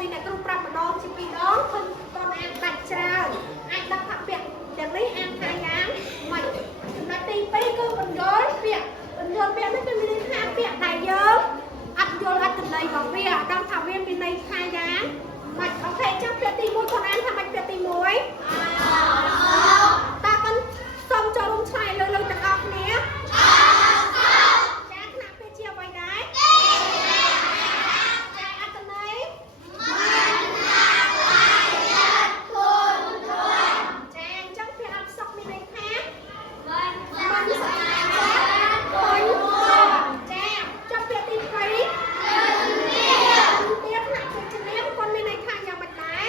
ពីអ្នកគ្រូប្រាប់ម្ដងជាពីរដងឃើញកូនអានដាច់ច្រើនអាចដាក់ថាពាក្យទាំងនេះអានថាយ៉ាងម៉េចចំណុចទី2គឺបញ្យល់ពាក្យបញ្យល់ពាក្យនេះគឺមានន័យថាពាក្យដែលយើងអត់យល់អត្ថន័យរបស់វាដឹងថាវាមានន័យថាយ៉ាងម៉េចអូខេចាំពាក្យទី1កូនអានថាម៉េចពាក្យទី1តើកូនសូមចូលរួមឆ្លើយលើទាំងអស់គ្នាចាថ្នាក់ពាក្យជាអ្វីដែរចាអត្ថន័យចាអញ្ចឹងពាក្យអក្សរមានន័យថាមិនស្អាតចាចុះពាក្យទី2ទៀតថ្នាក់ពាក្យជំនាញគាត់មានន័យថាយ៉ាងម៉េចដែរ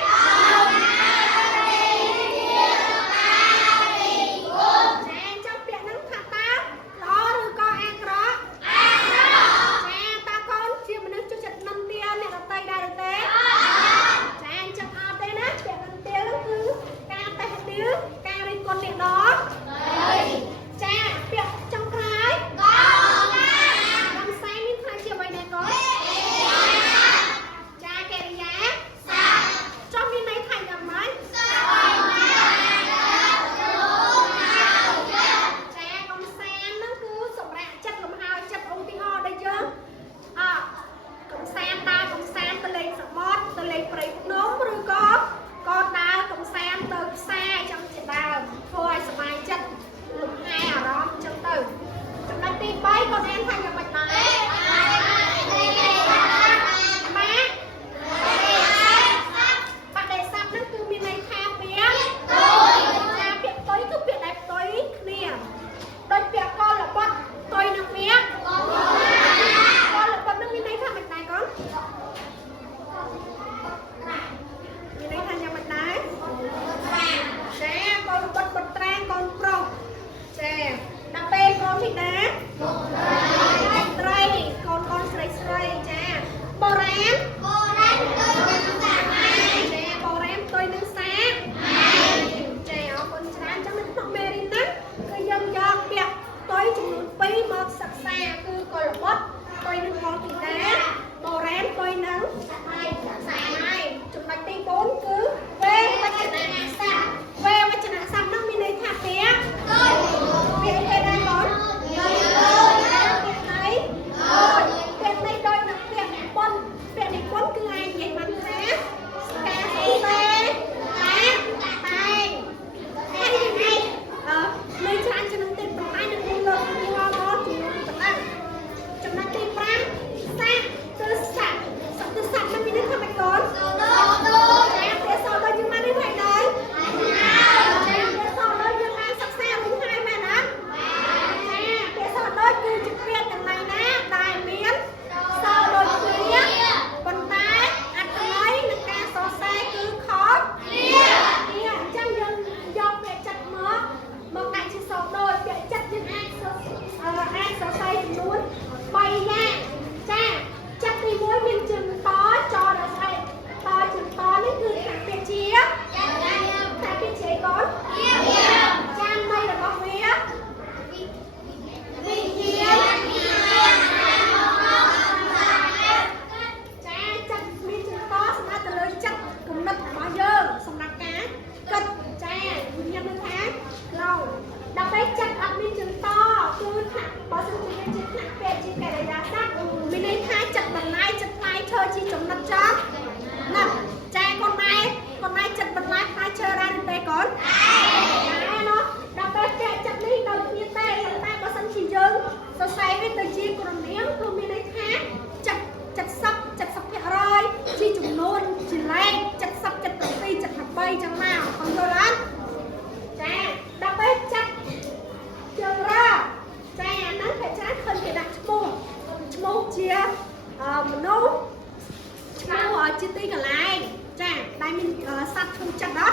មនុស្សឈ្មោះជាទីកន្លែងចាដែលមានសត្វឈ្មោះចិត្តđó